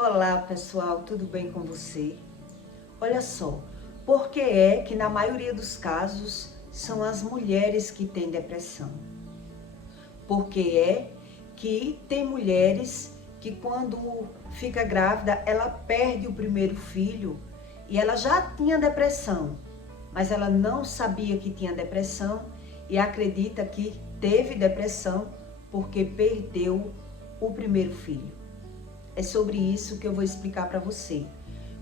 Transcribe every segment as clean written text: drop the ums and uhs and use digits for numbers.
Olá pessoal, tudo bem com você? Olha só, por que é que na maioria dos casos são as mulheres que têm depressão? Porque é que tem mulheres que quando fica grávida, ela perde o primeiro filho e ela já tinha depressão, mas ela não sabia que tinha depressão e acredita que teve depressão porque perdeu o primeiro filho. É sobre isso que eu vou explicar para você.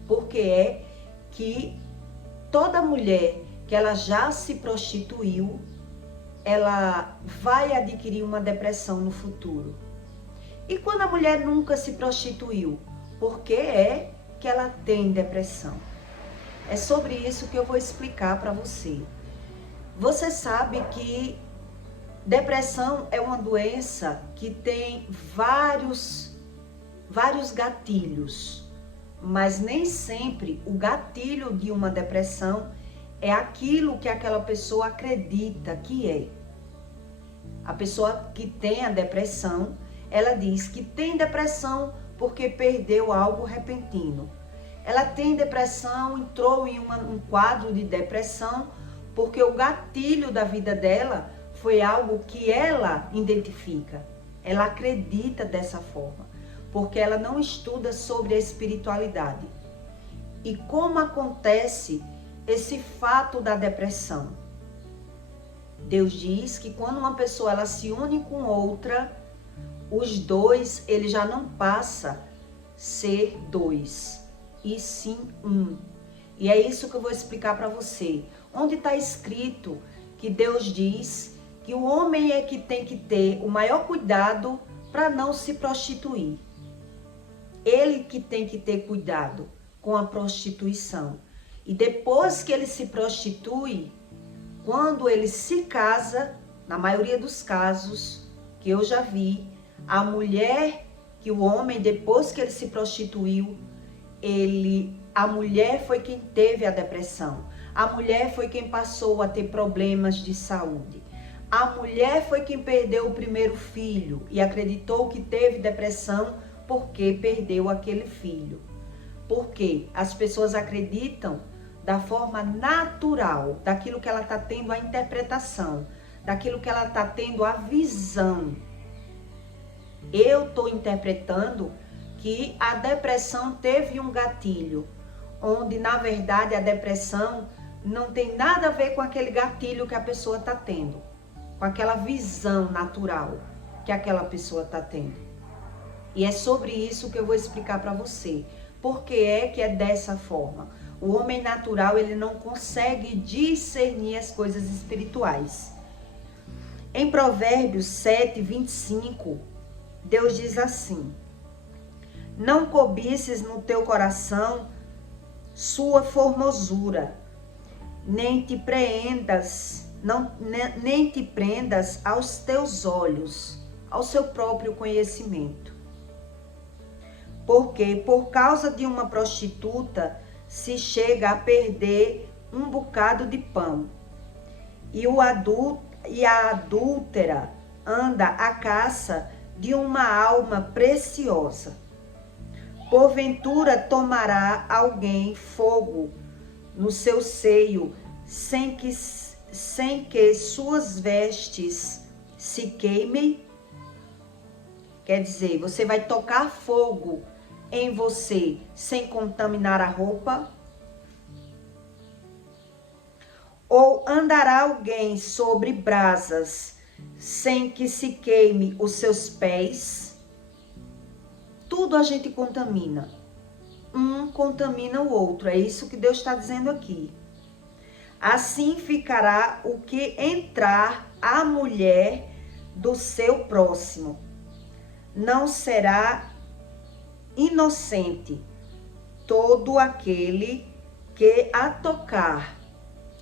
Porque é que toda mulher que ela já se prostituiu, ela vai adquirir uma depressão no futuro. E quando a mulher nunca se prostituiu, por que é que ela tem depressão? É sobre isso que eu vou explicar para você. Você sabe que depressão é uma doença que tem vários gatilhos, mas nem sempre o gatilho de uma depressão é aquilo que aquela pessoa acredita que é. A pessoa que tem a depressão, ela diz que tem depressão porque perdeu algo repentino. Ela tem depressão, entrou em um quadro de depressão porque o gatilho da vida dela foi algo que ela identifica. Ela acredita dessa forma, porque ela não estuda sobre a espiritualidade. E como acontece esse fato da depressão? Deus diz que quando uma pessoa ela se une com outra, os dois, ele já não passa a ser dois, e sim um. E é isso que eu vou explicar para você. Onde está escrito que Deus diz que o homem é que tem que ter o maior cuidado para não se prostituir. Ele que tem que ter cuidado com a prostituição. E depois que ele se prostitui, quando ele se casa, na maioria dos casos que eu já vi, a mulher, que o homem, depois que ele se prostituiu, a mulher foi quem teve a depressão. A mulher foi quem passou a ter problemas de saúde. A mulher foi quem perdeu o primeiro filho e acreditou que teve depressão porque perdeu aquele filho. Porque as pessoas acreditam da forma natural, daquilo que ela está tendo a interpretação, daquilo que ela está tendo a visão. Eu estou interpretando que a depressão teve um gatilho, onde na verdade a depressão não tem nada a ver com aquele gatilho que a pessoa está tendo, com aquela visão natural que aquela pessoa está tendo. E é sobre isso que eu vou explicar para você. Por que é que é dessa forma? O homem natural, ele não consegue discernir as coisas espirituais. Em Provérbios 7, 25, Deus diz assim: não cobices no teu coração sua formosura, nem te prendas aos teus olhos, ao seu próprio conhecimento. Porque por causa de uma prostituta se chega a perder um bocado de pão. E a adúltera anda à caça de uma alma preciosa. Porventura tomará alguém fogo no seu seio, sem que suas vestes se queimem? Quer dizer, você vai tocar fogo em você sem contaminar a roupa? Ou andará alguém sobre brasas sem que se queime os seus pés? Tudo a gente contamina. Um contamina o outro. É isso que Deus está dizendo aqui. Assim ficará o que entrar a mulher do seu próximo. Não será inocente todo aquele que a tocar.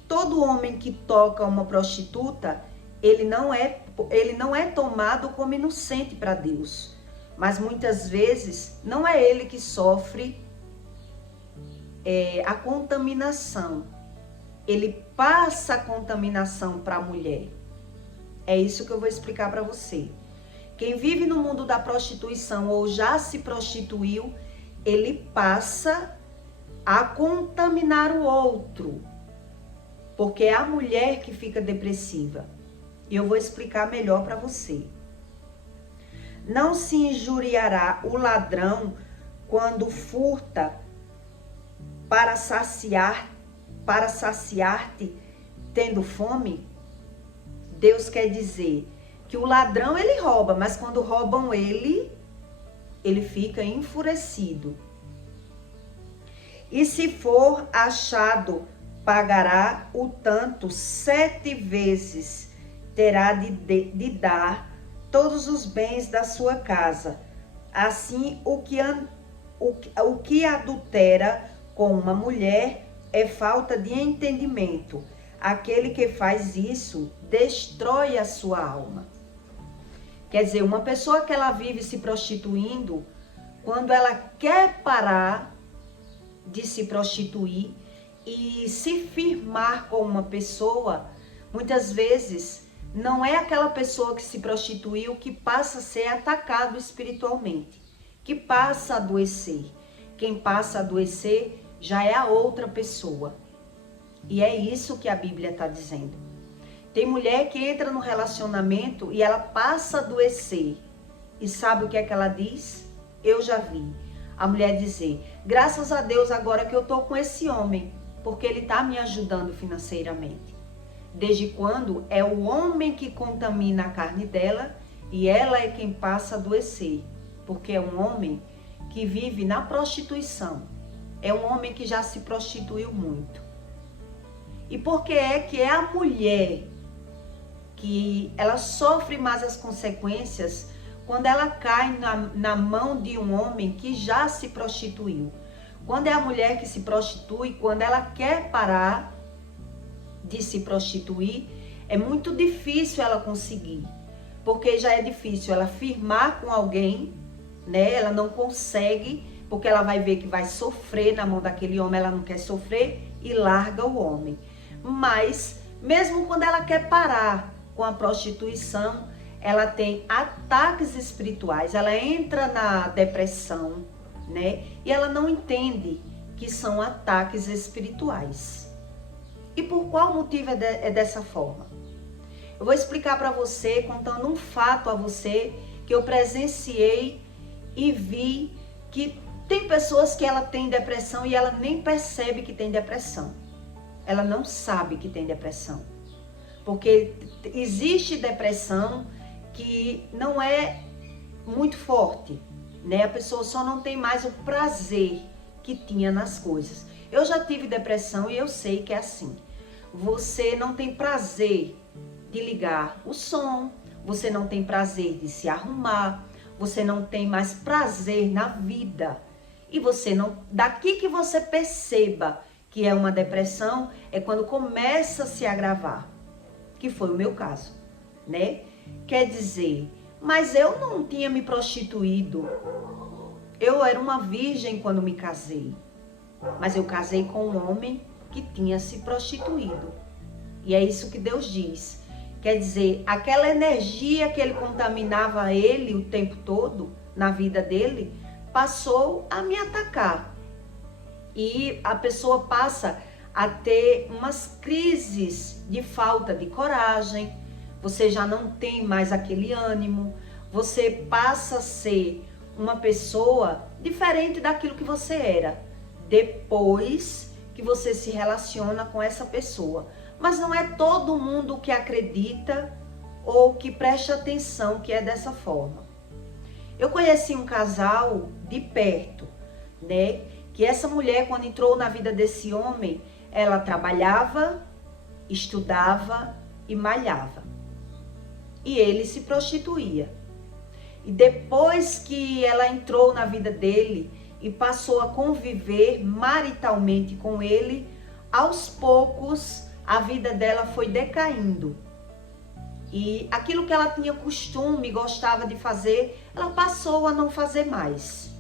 Todo homem que toca uma prostituta, ele não é tomado como inocente para Deus. Mas muitas vezes não é ele que sofre a contaminação. Ele passa a contaminação para a mulher. É isso que eu vou explicar para você. Quem vive no mundo da prostituição ou já se prostituiu, ele passa a contaminar o outro, porque é a mulher que fica depressiva. E eu vou explicar melhor para você. Não se injuriará o ladrão quando furta para saciar-te tendo fome? Deus quer dizer que o ladrão ele rouba, mas quando roubam ele fica enfurecido. E se for achado, pagará o tanto 7 vezes, terá de dar todos os bens da sua casa. Assim, o que adultera com uma mulher é falta de entendimento. Aquele que faz isso destrói a sua alma. Quer dizer, uma pessoa que ela vive se prostituindo, quando ela quer parar de se prostituir e se firmar com uma pessoa, muitas vezes não é aquela pessoa que se prostituiu que passa a ser atacado espiritualmente, que passa a adoecer. Quem passa a adoecer já é a outra pessoa. E é isso que a Bíblia está dizendo. Tem mulher que entra no relacionamento e ela passa a adoecer. E sabe o que é que ela diz? Eu já vi a mulher dizer, graças a Deus agora que eu estou com esse homem, porque ele está me ajudando financeiramente. Desde quando é o homem que contamina a carne dela e ela é quem passa a adoecer. Porque é um homem que vive na prostituição. É um homem que já se prostituiu muito. E por que é a mulher que ela sofre mais as consequências quando ela cai na mão de um homem que já se prostituiu? Quando é a mulher que se prostitui, quando ela quer parar de se prostituir, é muito difícil ela conseguir. Porque já é difícil ela firmar com alguém, né? Ela não consegue, porque ela vai ver que vai sofrer na mão daquele homem, ela não quer sofrer e larga o homem. Mas, mesmo quando ela quer parar com a prostituição, ela tem ataques espirituais, ela entra na depressão, né? E ela não entende que são ataques espirituais. E por qual motivo é dessa forma? Eu vou explicar para você, contando um fato a você que eu presenciei e vi que tem pessoas que ela tem depressão e ela nem percebe que tem depressão. Ela não sabe que tem depressão. Porque existe depressão que não é muito forte, né? A pessoa só não tem mais o prazer que tinha nas coisas. Eu já tive depressão e eu sei que é assim. Você não tem prazer de ligar o som, você não tem prazer de se arrumar, você não tem mais prazer na vida. E você não, daqui que você perceba que é uma depressão, é quando começa a se agravar, que foi o meu caso, né? Quer dizer, mas eu não tinha me prostituído, eu era uma virgem quando me casei, mas eu casei com um homem que tinha se prostituído, e é isso que Deus diz, quer dizer, aquela energia que ele contaminava ele o tempo todo, na vida dele, passou a me atacar. E a pessoa passa a ter umas crises de falta de coragem, você já não tem mais aquele ânimo, você passa a ser uma pessoa diferente daquilo que você era, depois que você se relaciona com essa pessoa. Mas não é todo mundo que acredita ou que presta atenção que é dessa forma. Eu conheci um casal de perto, né? Que essa mulher, quando entrou na vida desse homem, ela trabalhava, estudava e malhava. E ele se prostituía. E depois que ela entrou na vida dele e passou a conviver maritalmente com ele, aos poucos a vida dela foi decaindo. E aquilo que ela tinha costume, gostava de fazer, ela passou a não fazer mais.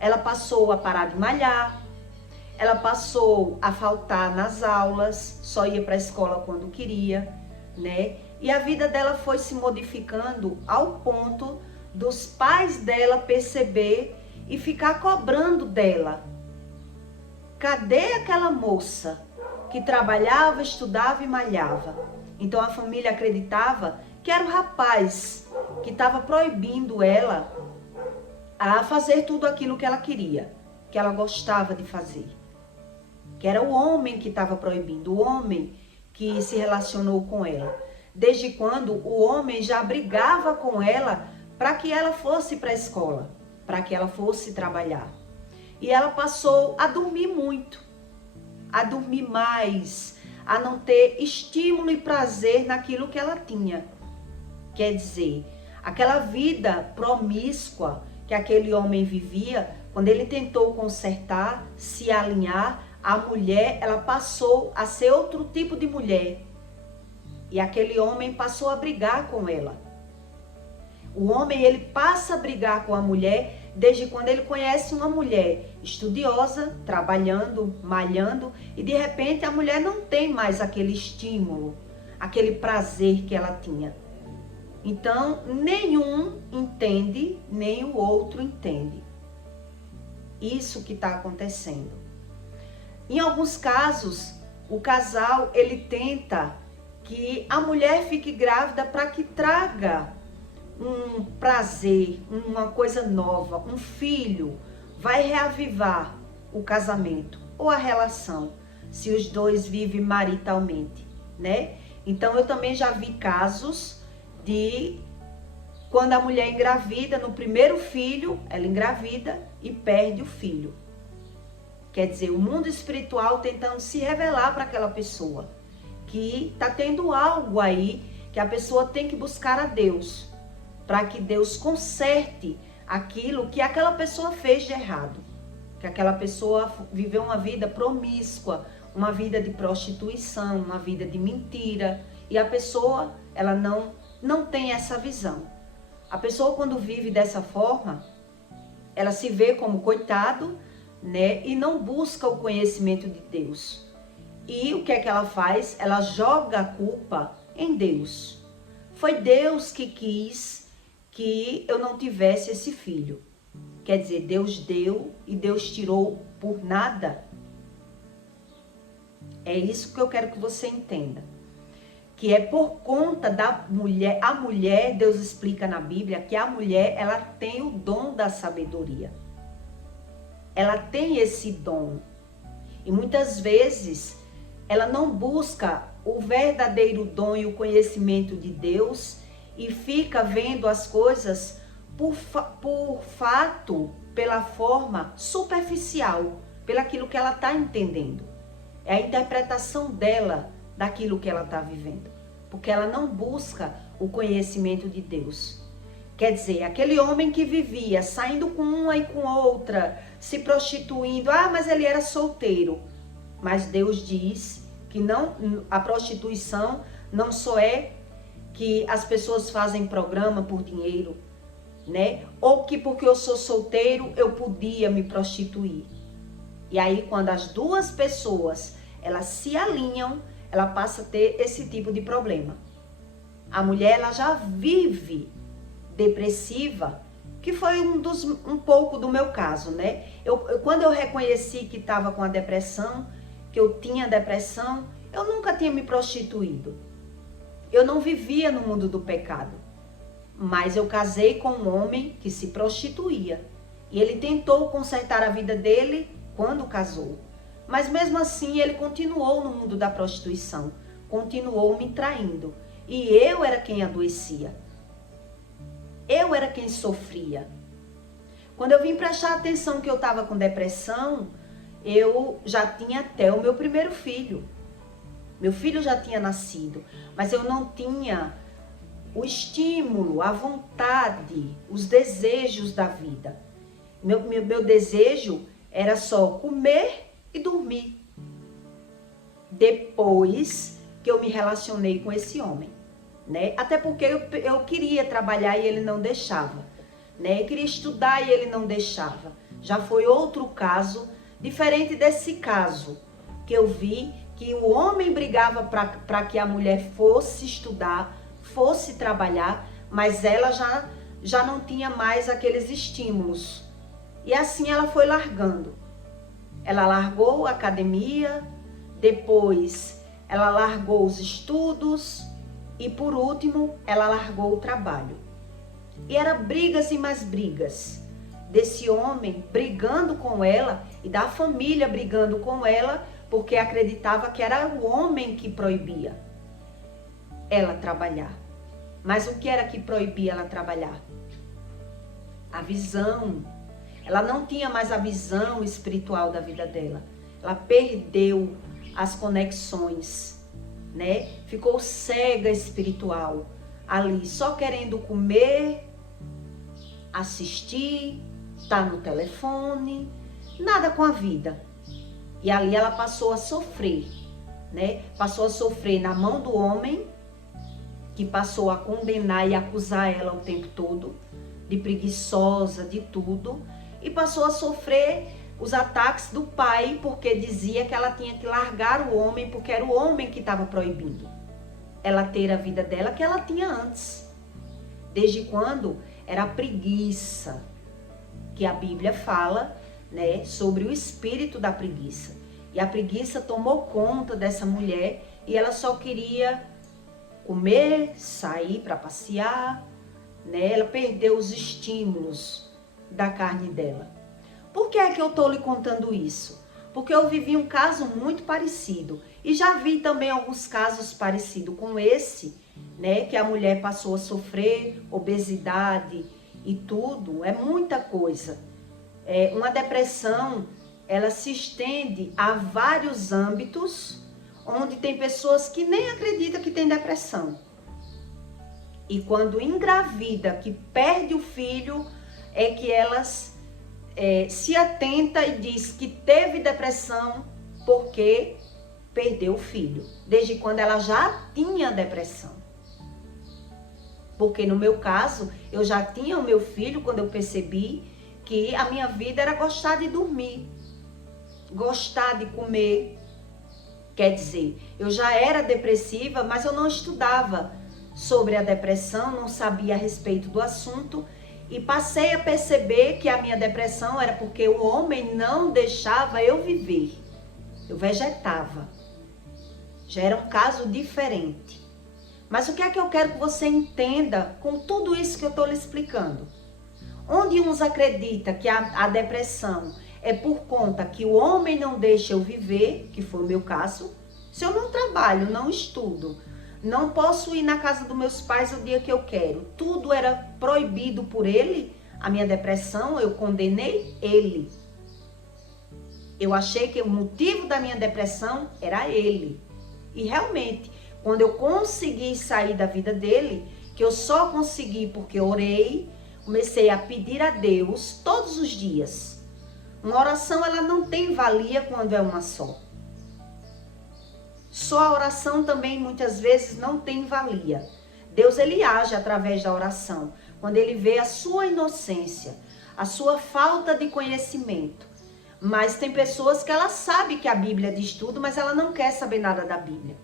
Ela passou a parar de malhar, ela passou a faltar nas aulas, só ia para a escola quando queria, né? E a vida dela foi se modificando ao ponto dos pais dela perceber e ficar cobrando dela. Cadê aquela moça que trabalhava, estudava e malhava? Então a família acreditava que era o rapaz que estava proibindo ela a fazer tudo aquilo que ela queria, que ela gostava de fazer. Que era o homem que estava proibindo, o homem que se relacionou com ela. Desde quando o homem já brigava com ela para que ela fosse para a escola, para que ela fosse trabalhar. E ela passou a dormir muito, a dormir mais, a não ter estímulo e prazer naquilo que ela tinha. Quer dizer, aquela vida promíscua que aquele homem vivia, quando ele tentou consertar, se alinhar, a mulher, ela passou a ser outro tipo de mulher. E aquele homem passou a brigar com ela. O homem, ele passa a brigar com a mulher desde quando ele conhece uma mulher estudiosa, trabalhando, malhando, e de repente a mulher não tem mais aquele estímulo, aquele prazer que ela tinha. Então, nenhum entende, nem o outro entende. Isso que está acontecendo. Em alguns casos, o casal, ele tenta que a mulher fique grávida para que traga um prazer, uma coisa nova, um filho, vai reavivar o casamento ou a relação, se os dois vivem maritalmente, né? Então, eu também já vi casos de quando a mulher engravida, no primeiro filho, ela engravida e perde o filho. Quer dizer, o mundo espiritual tentando se revelar para aquela pessoa, que está tendo algo aí, que a pessoa tem que buscar a Deus, para que Deus conserte aquilo que aquela pessoa fez de errado. Que aquela pessoa viveu uma vida promíscua, uma vida de prostituição, uma vida de mentira. E a pessoa, ela não tem essa visão. A pessoa, quando vive dessa forma, ela se vê como coitado, né? E não busca o conhecimento de Deus. E o que é que ela faz? Ela joga a culpa em Deus. Foi Deus que quis que eu não tivesse esse filho. Quer dizer, Deus deu e Deus tirou por nada. É isso que eu quero que você entenda. Que é por conta da mulher. A mulher, Deus explica na Bíblia que a mulher, ela tem o dom da sabedoria. Ela tem esse dom. E muitas vezes ela não busca o verdadeiro dom e o conhecimento de Deus e fica vendo as coisas por fato, pela forma superficial, pelaquilo que ela está entendendo. É a interpretação dela daquilo que ela está vivendo. Porque ela não busca o conhecimento de Deus. Quer dizer, aquele homem que vivia saindo com uma e com outra, se prostituindo, mas ele era solteiro. Mas Deus diz que não, a prostituição não só é que as pessoas fazem programa por dinheiro, né? Ou que porque eu sou solteiro eu podia me prostituir. E aí quando as duas pessoas elas se alinham, ela passa a ter esse tipo de problema. A mulher ela já vive depressiva, que foi um pouco do meu caso, né? Quando eu reconheci que estava com a depressão, que eu tinha depressão, eu nunca tinha me prostituído. Eu não vivia no mundo do pecado. Mas eu casei com um homem que se prostituía. E ele tentou consertar a vida dele quando casou. Mas mesmo assim ele continuou no mundo da prostituição. Continuou me traindo. E eu era quem adoecia. Eu era quem sofria. Quando eu vim prestar atenção que eu estava com depressão, eu já tinha até o meu primeiro filho. Meu filho já tinha nascido, mas eu não tinha o estímulo, a vontade, os desejos da vida. Meu desejo era só comer e dormir. Depois que eu me relacionei com esse homem, né? Até porque eu queria trabalhar e ele não deixava, né? Eu queria estudar e ele não deixava. Já foi outro caso, diferente desse caso, que eu vi que o homem brigava para que a mulher fosse estudar, fosse trabalhar, mas ela já não tinha mais aqueles estímulos E assim ela foi largando. Ela largou a academia, depois ela largou os estudos e por último ela largou o trabalho. E era brigas e mais brigas desse homem brigando com ela e da família brigando com ela porque acreditava que era o homem que proibia ela trabalhar. Mas o que era que proibia ela trabalhar? A visão. Ela não tinha mais a visão espiritual da vida dela. Ela perdeu as conexões, né? Ficou cega espiritual ali, só querendo comer, assistir, estar no telefone, nada com a vida. E ali ela passou a sofrer, né? Passou a sofrer na mão do homem, que passou a condenar e acusar ela o tempo todo, de preguiçosa, de tudo. E passou a sofrer os ataques do pai, porque dizia que ela tinha que largar o homem, porque era o homem que estava proibindo ela ter a vida dela que ela tinha antes. Desde quando? Era a preguiça, que a Bíblia fala, né, sobre o espírito da preguiça. E a preguiça tomou conta dessa mulher e ela só queria comer, sair para passear, né? Ela perdeu os estímulos da carne dela. Por que é que eu estou lhe contando isso? Porque eu vivi um caso muito parecido e já vi também alguns casos parecidos com esse, né? Que a mulher passou a sofrer obesidade e tudo, é muita coisa. Uma depressão, ela se estende a vários âmbitos, onde tem pessoas que nem acreditam que tem depressão. E quando engravida, que perde o filho, é que elas se atenta e diz que teve depressão porque perdeu o filho. Desde quando ela já tinha depressão. Porque no meu caso, eu já tinha o meu filho quando eu percebi que a minha vida era gostar de dormir, gostar de comer. Quer dizer, eu já era depressiva, mas eu não estudava sobre a depressão, não sabia a respeito do assunto e passei a perceber que a minha depressão era porque o homem não deixava eu viver. Eu vegetava. Já era um caso diferente. Mas o que é que eu quero que você entenda com tudo isso que eu estou lhe explicando? Onde uns acreditam que a depressão é por conta que o homem não deixa eu viver, que foi o meu caso. Se eu não trabalho, não estudo, não posso ir na casa dos meus pais o dia que eu quero, tudo era proibido por ele, a minha depressão, eu condenei ele. Eu achei que o motivo da minha depressão era ele. E realmente, quando eu consegui sair da vida dele, que eu só consegui porque orei, comecei a pedir a Deus todos os dias. Uma oração, ela não tem valia quando é uma só. Só a oração também muitas vezes não tem valia. Deus, ele age através da oração. Quando ele vê a sua inocência, a sua falta de conhecimento. Mas tem pessoas que ela sabe que a Bíblia diz tudo, mas ela não quer saber nada da Bíblia.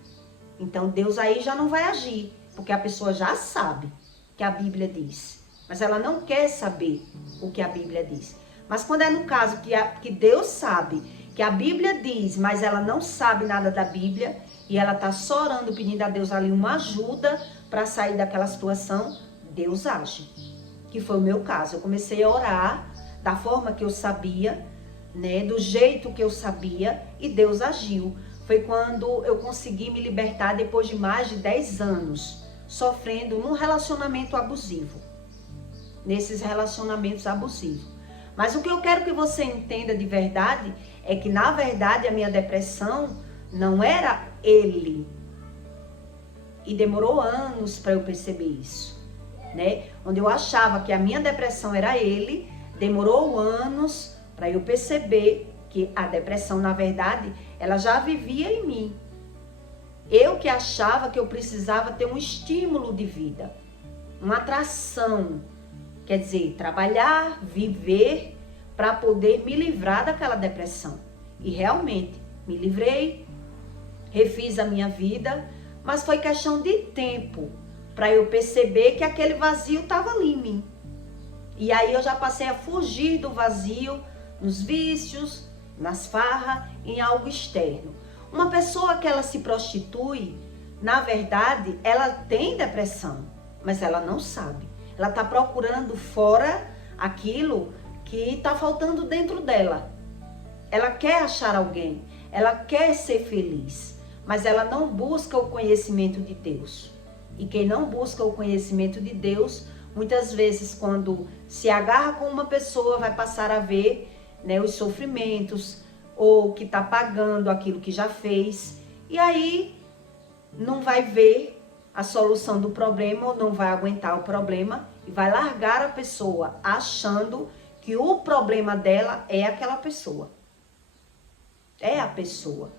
Então Deus aí já não vai agir, porque a pessoa já sabe que a Bíblia diz. Mas ela não quer saber o que a Bíblia diz. Mas quando é no caso que Deus sabe que a Bíblia diz, mas ela não sabe nada da Bíblia, e ela está só orando, pedindo a Deus ali uma ajuda para sair daquela situação, Deus age. Que foi o meu caso. Eu comecei a orar da forma que eu sabia, né, do jeito que eu sabia, e Deus agiu. Foi quando eu consegui me libertar depois de mais de 10 anos, sofrendo num relacionamento abusivo. Nesses relacionamentos abusivos. Mas o que eu quero que você entenda de verdade é que, na verdade, a minha depressão não era ele. E demorou anos para eu perceber isso, né? Onde eu achava que a minha depressão era ele, demorou anos para eu perceber que a depressão, na verdade, ela já vivia em mim. Eu que achava que eu precisava ter um estímulo de vida, uma atração. Quer dizer, trabalhar, viver para poder me livrar daquela depressão. E realmente, me livrei, refiz a minha vida, mas foi questão de tempo para eu perceber que aquele vazio estava ali em mim. E aí eu já passei a fugir do vazio, nos vícios, nas farras, em algo externo. Uma pessoa que ela se prostitui, na verdade, ela tem depressão, mas ela não sabe. Ela está procurando fora aquilo que está faltando dentro dela. Ela quer achar alguém, ela quer ser feliz, mas ela não busca o conhecimento de Deus. E quem não busca o conhecimento de Deus, muitas vezes quando se agarra com uma pessoa, vai passar a ver, né, os sofrimentos, ou que está pagando aquilo que já fez, e aí não vai ver a solução do problema, ou não vai aguentar o problema, e vai largar a pessoa achando que o problema dela é aquela pessoa. É a pessoa.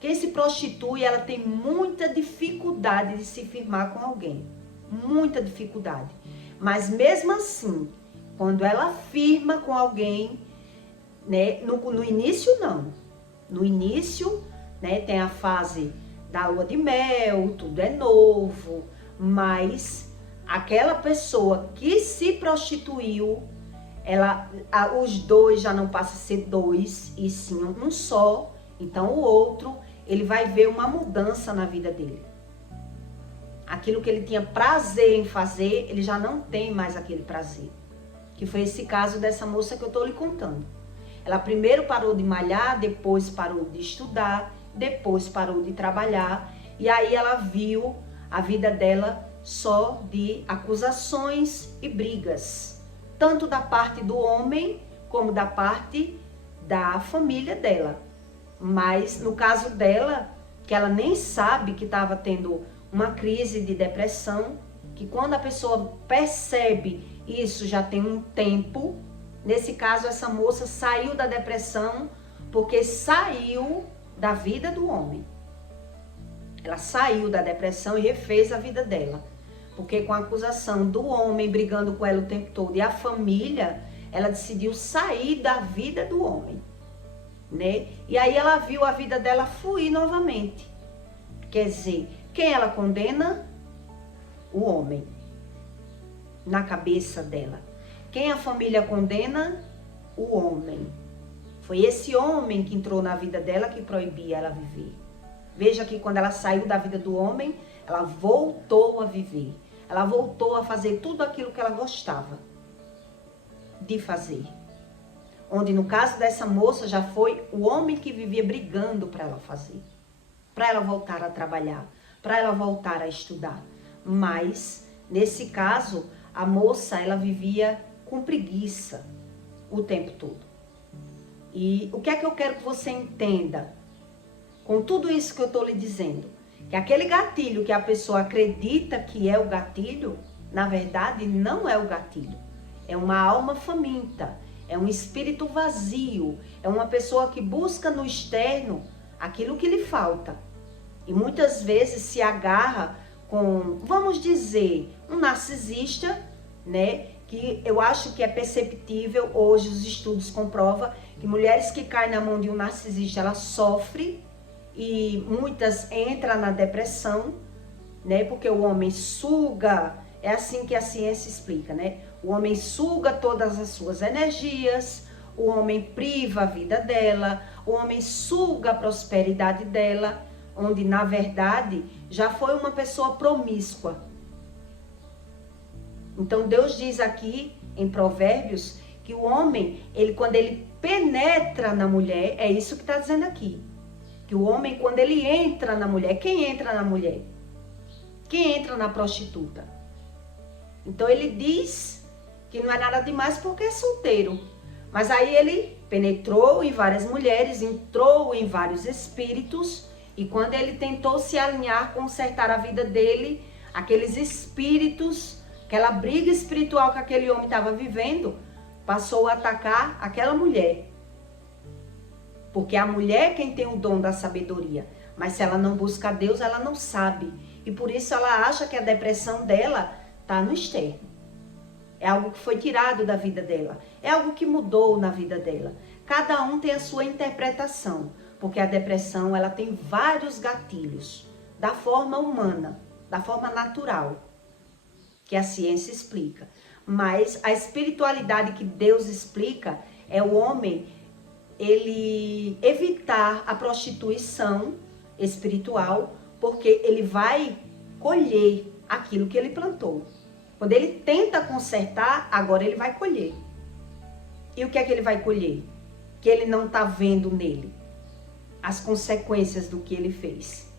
Quem se prostitui, ela tem muita dificuldade de se firmar com alguém. Muita dificuldade. Mas mesmo assim, quando ela firma com alguém, né, no início não. No início, né, tem a fase da lua de mel, tudo é novo, mas aquela pessoa que se prostituiu, os dois já não passam a ser dois, e sim um só. Então o outro, ele vai ver uma mudança na vida dele. Aquilo que ele tinha prazer em fazer, ele já não tem mais aquele prazer. Que foi esse caso dessa moça que eu estou lhe contando. Ela primeiro parou de malhar, depois parou de estudar, depois parou de trabalhar. E aí ela viu a vida dela só de acusações e brigas. Tanto da parte do homem, como da parte da família dela. Mas no caso dela, que ela nem sabe que estava tendo uma crise de depressão, que quando a pessoa percebe isso já tem um tempo. Nesse caso, essa moça saiu da depressão porque saiu da vida do homem. Ela saiu da depressão e refez a vida dela. Porque com a acusação do homem brigando com ela o tempo todo e a família, ela decidiu sair da vida do homem, né? E aí ela viu a vida dela fluir novamente. Quer dizer, quem ela condena? O homem. Na cabeça dela. Quem a família condena? O homem. Foi esse homem que entrou na vida dela que proibia ela viver. Veja que quando ela saiu da vida do homem, ela voltou a viver. Ela voltou a fazer tudo aquilo que ela gostava de fazer. Onde no caso dessa moça já foi o homem que vivia brigando para ela fazer. Para ela voltar a trabalhar. Para ela voltar a estudar. Mas, nesse caso, a moça, ela vivia com preguiça o tempo todo. E o que é que eu quero que você entenda com tudo isso que eu estou lhe dizendo? Que aquele gatilho que a pessoa acredita que é o gatilho, na verdade não é o gatilho. É uma alma faminta, é um espírito vazio, é uma pessoa que busca no externo aquilo que lhe falta. E muitas vezes se agarra com, vamos dizer, um narcisista, né? Que eu acho que é perceptível, hoje os estudos comprovam que mulheres que caem na mão de um narcisista, elas sofrem e muitas entram na depressão, né? Porque o homem suga, é assim que a ciência explica, né? O homem suga todas as suas energias, o homem priva a vida dela, o homem suga a prosperidade dela, onde na verdade já foi uma pessoa promíscua. Então Deus diz aqui em Provérbios que o homem, quando ele penetra na mulher, é isso que está dizendo aqui. Que o homem, quando ele entra na mulher, quem entra na mulher? Quem entra na prostituta? Então ele diz que não é nada demais porque é solteiro. Mas aí ele penetrou em várias mulheres, entrou em vários espíritos, e quando ele tentou se alinhar, consertar a vida dele, aqueles espíritos, aquela briga espiritual que aquele homem estava vivendo, passou a atacar aquela mulher. Porque a mulher é quem tem o dom da sabedoria. Mas se ela não busca Deus, ela não sabe. E por isso ela acha que a depressão dela está no externo. É algo que foi tirado da vida dela. É algo que mudou na vida dela. Cada um tem a sua interpretação. Porque a depressão, ela tem vários gatilhos. Da forma humana, da forma natural. Que a ciência explica. Mas a espiritualidade que Deus explica é o homem, ele evitar a prostituição espiritual, porque ele vai colher aquilo que ele plantou. Quando ele tenta consertar, agora ele vai colher. E o que é que ele vai colher? Que ele não está vendo nele as consequências do que ele fez.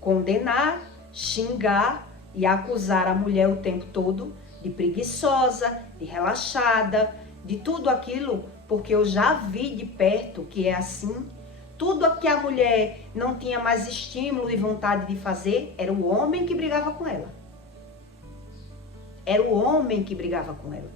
Condenar, xingar e acusar a mulher o tempo todo de preguiçosa, de relaxada, de tudo aquilo, porque eu já vi de perto que é assim. Tudo o que a mulher não tinha mais estímulo e vontade de fazer, era o homem que brigava com ela. Era o homem que brigava com ela.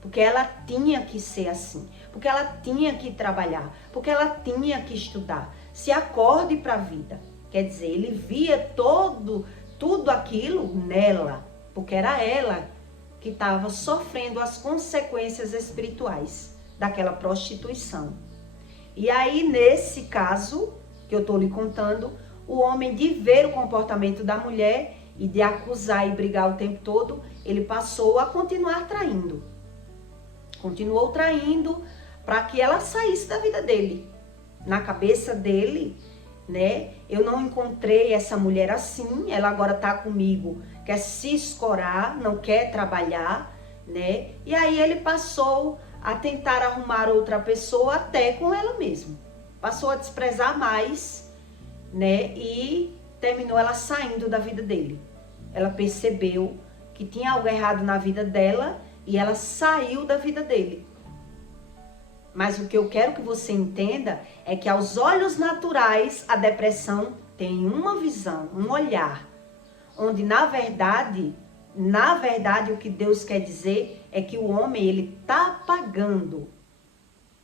Porque ela tinha que ser assim. Porque ela tinha que trabalhar. Porque ela tinha que estudar. Se acorde para a vida. Quer dizer, ele via tudo aquilo nela. Porque era ela que estava sofrendo as consequências espirituais daquela prostituição. E aí, nesse caso que eu estou lhe contando, o homem, de ver o comportamento da mulher e de acusar e brigar o tempo todo, ele passou a continuar traindo. Continuou traindo para que ela saísse da vida dele. Na cabeça dele, né? Eu não encontrei essa mulher assim, ela agora está comigo, quer se escorar, não quer trabalhar, né? E aí ele passou a tentar arrumar outra pessoa até com ela mesma. Passou a desprezar mais, né? E terminou ela saindo da vida dele. Ela percebeu que tinha algo errado na vida dela e ela saiu da vida dele. Mas o que eu quero que você entenda é que aos olhos naturais a depressão tem uma visão, um olhar, onde na verdade o que Deus quer dizer é que o homem, ele tá pagando,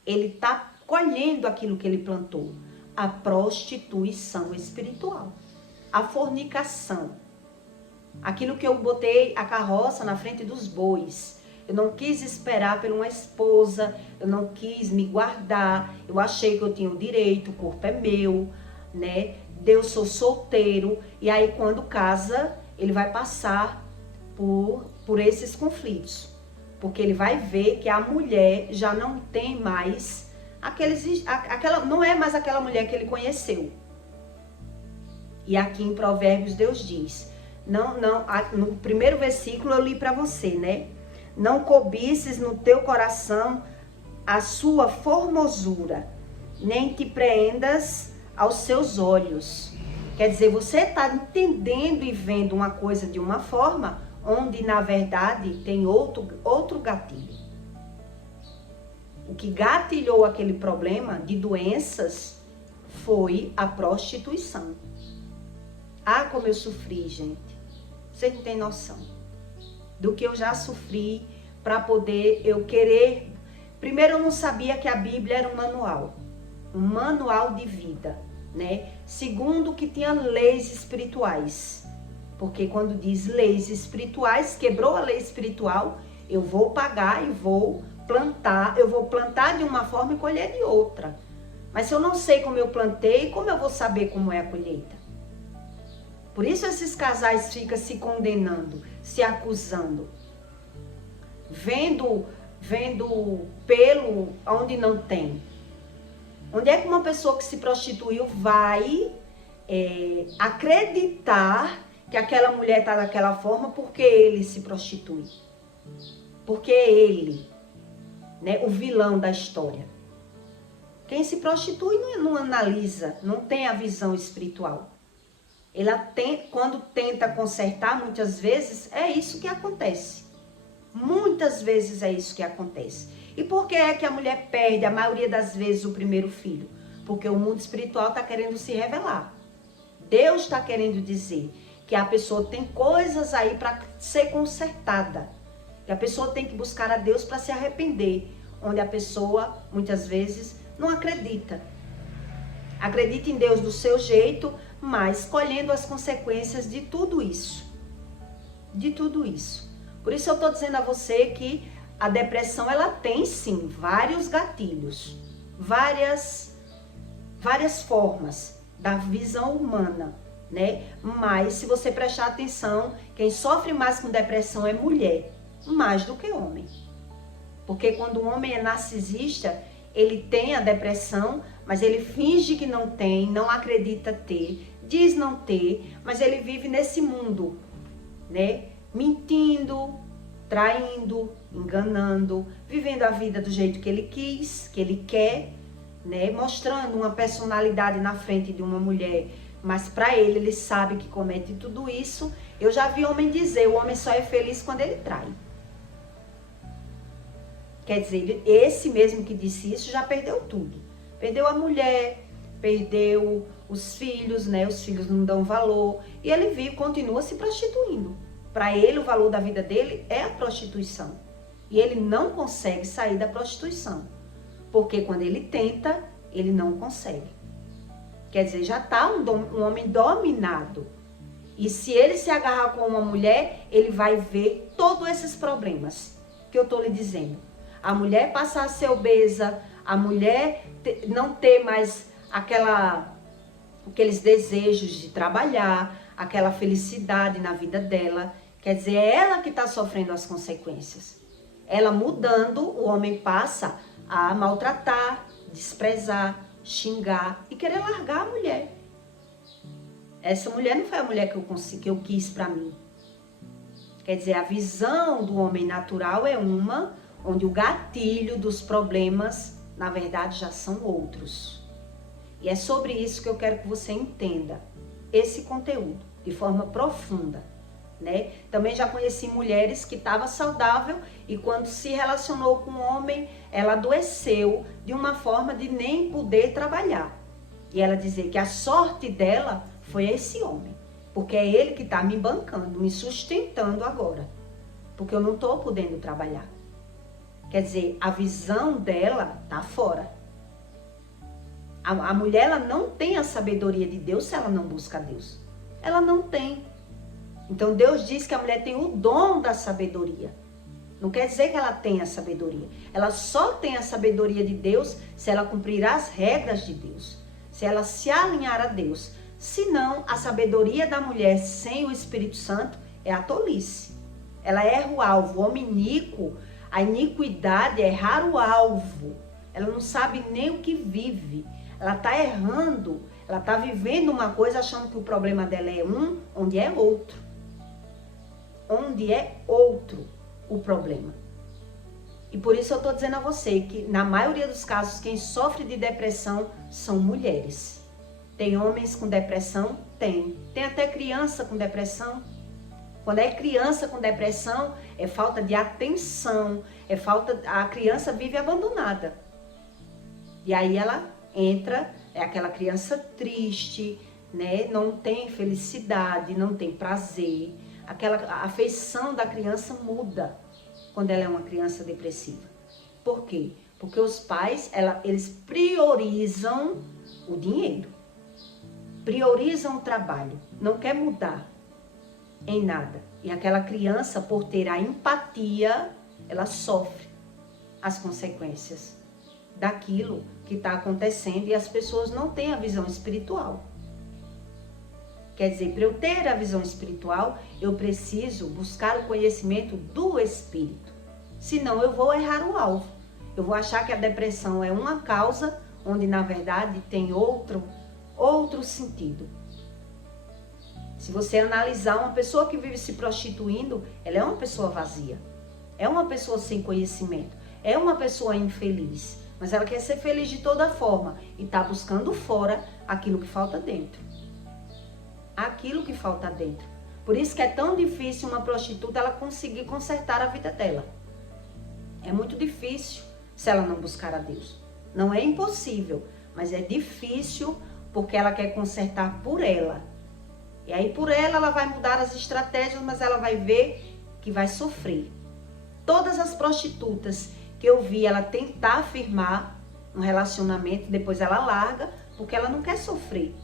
ele tá colhendo aquilo que ele plantou, a prostituição espiritual, a fornicação, aquilo que eu botei a carroça na frente dos bois. Eu não quis esperar por uma esposa, eu não quis me guardar, eu achei que eu tinha o direito, o corpo é meu, né? Eu sou solteiro, e aí quando casa, ele vai passar por esses conflitos. Porque ele vai ver que a mulher já não tem mais não é mais aquela mulher que ele conheceu. E aqui em Provérbios Deus diz, no primeiro versículo eu li para você, né? Não cobices no teu coração a sua formosura, nem te prendas aos seus olhos. Quer dizer, você está entendendo e vendo uma coisa de uma forma, onde na verdade tem outro gatilho. O que gatilhou aquele problema de doenças foi a prostituição. Ah, como eu sofri, gente. Você não tem noção do que eu já sofri para poder eu querer. Primeiro, eu não sabia que a Bíblia era um manual de vida, né? Segundo, que tinha leis espirituais, porque quando diz leis espirituais, quebrou a lei espiritual, eu vou pagar e vou plantar, eu vou plantar de uma forma e colher de outra. Mas se eu não sei como eu plantei, como eu vou saber como é a colheita? Por isso esses casais ficam se condenando, se acusando, vendo pelo onde não tem. Onde é que uma pessoa que se prostituiu vai acreditar que aquela mulher está daquela forma porque ele se prostitui? Porque é ele, né, o vilão da história. Quem se prostitui não analisa, não tem a visão espiritual. Quando tenta consertar, muitas vezes, é isso que acontece. Muitas vezes é isso que acontece. E por que é que a mulher perde, a maioria das vezes, o primeiro filho? Porque o mundo espiritual está querendo se revelar. Deus está querendo dizer que a pessoa tem coisas aí para ser consertada. Que a pessoa tem que buscar a Deus para se arrepender. Onde a pessoa, muitas vezes, não acredita. Acredita em Deus do seu jeito, mas colhendo as consequências de tudo isso. De tudo isso. Por isso eu estou dizendo a você que a depressão, ela tem sim vários gatilhos, várias formas da visão humana, né? Mas se você prestar atenção, quem sofre mais com depressão é mulher. mais do que homem. Porque quando o homem é narcisista, ele tem a depressão, mas ele finge que não tem, não acredita ter, diz não ter, mas ele vive nesse mundo, né? Mentindo, traindo, enganando, vivendo a vida do jeito que ele quis, que ele quer, né? Mostrando uma personalidade na frente de uma mulher, mas para ele sabe que comete tudo isso. Eu já vi homem dizer, o homem só é feliz quando ele trai. Quer dizer, esse mesmo que disse isso já perdeu tudo. Perdeu a mulher, perdeu os filhos, né? Os filhos não dão valor. E ele continua se prostituindo. Para ele, o valor da vida dele é a prostituição. E ele não consegue sair da prostituição. Porque quando ele tenta, ele não consegue. Quer dizer, já está um homem dominado. E se ele se agarrar com uma mulher, ele vai ver todos esses problemas que eu estou lhe dizendo. A mulher passar a ser obesa, a mulher não ter mais aqueles desejos de trabalhar, aquela felicidade na vida dela. Quer dizer, é ela que está sofrendo as consequências. Ela mudando, o homem passa a maltratar, desprezar, xingar e querer largar a mulher. Essa mulher não foi a mulher que eu quis para mim. Quer dizer, a visão do homem natural é uma, onde o gatilho dos problemas, na verdade, já são outros. E é sobre isso que eu quero que você entenda esse conteúdo de forma profunda, né? Também já conheci mulheres que estavam saudável e quando se relacionou com um homem, ela adoeceu de uma forma de nem poder trabalhar. E ela dizer que a sorte dela foi esse homem, porque é ele que está me bancando, me sustentando agora, porque eu não estou podendo trabalhar. Quer dizer, a visão dela está fora. A mulher, ela não tem a sabedoria de Deus se ela não busca Deus. Ela não tem. Então, Deus diz que a mulher tem o dom da sabedoria. Não quer dizer que ela tenha a sabedoria. Ela só tem a sabedoria de Deus se ela cumprir as regras de Deus. Se ela se alinhar a Deus. Senão, a sabedoria da mulher sem o Espírito Santo é a tolice. Ela erra o alvo. O homem iníquo, a iniquidade é errar o alvo. Ela não sabe nem o que vive. Ela está errando. Ela está vivendo uma coisa achando que o problema dela é um, onde é outro. Onde é outro o problema. E por isso eu estou dizendo a você que na maioria dos casos quem sofre de depressão são mulheres. Tem homens com depressão? Tem. Tem até criança com depressão. Quando é criança com depressão, é falta de atenção, a criança vive abandonada. E aí ela entra, é aquela criança triste, né? Não tem felicidade, não tem prazer. A afeição da criança muda quando ela é uma criança depressiva. Por quê? Porque os pais, eles priorizam o dinheiro, priorizam o trabalho, não quer mudar em nada. E aquela criança, por ter a empatia, ela sofre as consequências daquilo que está acontecendo e as pessoas não têm a visão espiritual. Quer dizer, para eu ter a visão espiritual, eu preciso buscar o conhecimento do Espírito. Senão eu vou errar o alvo. Eu vou achar que a depressão é uma causa, onde na verdade tem outro sentido. Se você analisar uma pessoa que vive se prostituindo, ela é uma pessoa vazia. É uma pessoa sem conhecimento. É uma pessoa infeliz. Mas ela quer ser feliz de toda forma e está buscando fora aquilo que falta dentro. Aquilo que falta dentro. Por isso que é tão difícil uma prostituta ela conseguir consertar a vida dela. É muito difícil se ela não buscar a Deus. Não é impossível, mas é difícil porque ela quer consertar por ela. E aí por ela vai mudar as estratégias, mas ela vai ver que vai sofrer. Todas as prostitutas que eu vi ela tentar firmar um relacionamento, depois ela larga porque ela não quer sofrer.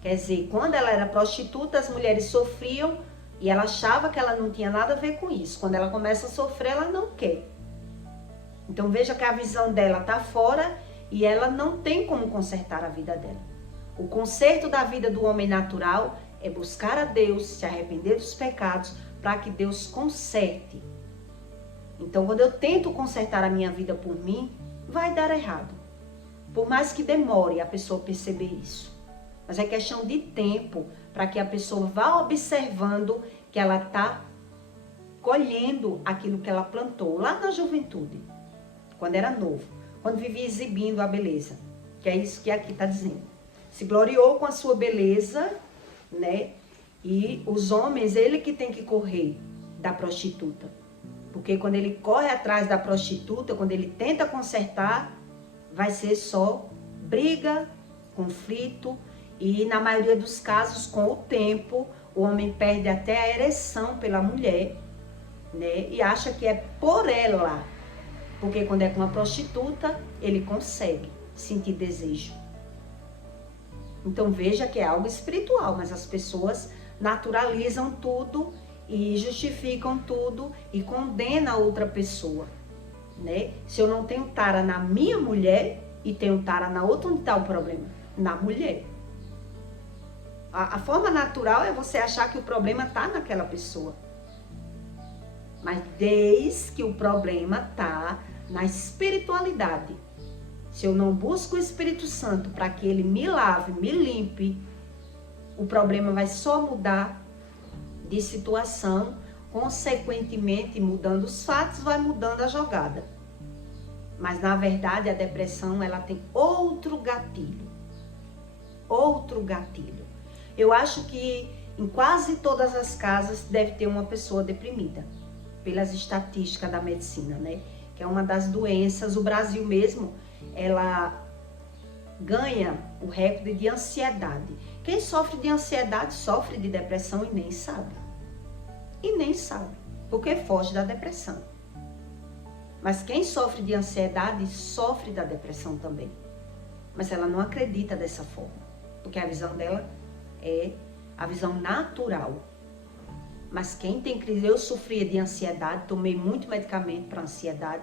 Quer dizer, quando ela era prostituta, as mulheres sofriam e ela achava que ela não tinha nada a ver com isso. Quando ela começa a sofrer, ela não quer. Então veja que a visão dela está fora e ela não tem como consertar a vida dela. O conserto da vida do homem natural é buscar a Deus, se arrepender dos pecados, para que Deus conserte Então, quando eu tento consertar a minha vida por mim, vai dar errado. Por mais que demore a pessoa perceber isso. Mas é questão de tempo para que a pessoa vá observando que ela está colhendo aquilo que ela plantou lá na juventude, quando era novo, quando vivia exibindo a beleza, que é isso que aqui está dizendo. Se gloriou com a sua beleza, né? E os homens, ele que tem que correr da prostituta. Porque quando ele corre atrás da prostituta, quando ele tenta consertar, vai ser só briga, conflito e, na maioria dos casos, com o tempo, o homem perde até a ereção pela mulher, né? E acha que é por ela. Porque quando é com uma prostituta, ele consegue sentir desejo. Então veja que é algo espiritual, mas as pessoas naturalizam tudo e justificam tudo e condenam a outra pessoa, né? Se eu não tenho tara na minha mulher e tenho tara na outra, onde está o problema? Na mulher. A forma natural é você achar que o problema está naquela pessoa. Mas desde que o problema está na espiritualidade. Se eu não busco o Espírito Santo para que ele me lave, me limpe, o problema vai só mudar de situação, consequentemente, mudando os fatos, vai mudando a jogada. Mas, na verdade, a depressão, ela tem outro gatilho. Outro gatilho. Eu acho que em quase todas as casas deve ter uma pessoa deprimida, pelas estatísticas da medicina, né? Que é uma das doenças, o Brasil mesmo, ela ganha o recorde de ansiedade. Quem sofre de ansiedade sofre de depressão e nem sabe. E nem sabe, porque foge da depressão. Mas quem sofre de ansiedade sofre da depressão também. Mas ela não acredita dessa forma, porque a visão dela é a visão natural. Mas quem tem crise, eu sofria de ansiedade, tomei muito medicamento para ansiedade,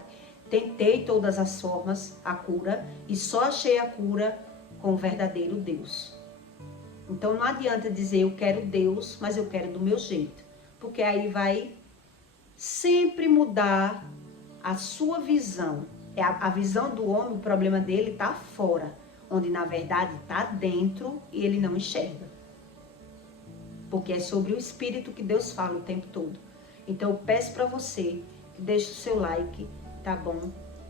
tentei todas as formas a cura e só achei a cura com o verdadeiro Deus. Então não adianta dizer eu quero Deus, mas eu quero do meu jeito, porque aí vai sempre mudar a sua visão. A visão do homem, o problema dele está fora, onde na verdade está dentro e ele não enxerga. Porque é sobre o Espírito que Deus fala o tempo todo. Então eu peço para você que deixe o seu like, tá bom?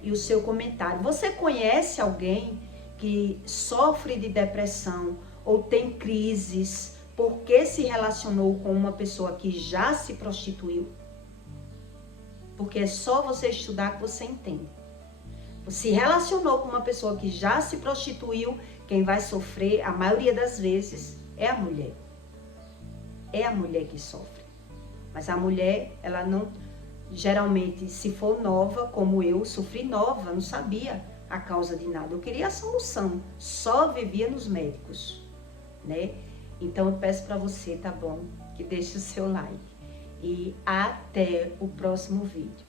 E o seu comentário. Você conhece alguém que sofre de depressão ou tem crises porque se relacionou com uma pessoa que já se prostituiu? Porque é só você estudar que você entende. Se relacionou com uma pessoa que já se prostituiu, quem vai sofrer, a maioria das vezes, é a mulher. É a mulher que sofre. Mas a mulher, ela não... Geralmente, se for nova, como eu, sofri nova, não sabia a causa de nada. Eu queria a solução, só vivia nos médicos, né? Então, eu peço para você, tá bom? Que deixe o seu like. E até o próximo vídeo.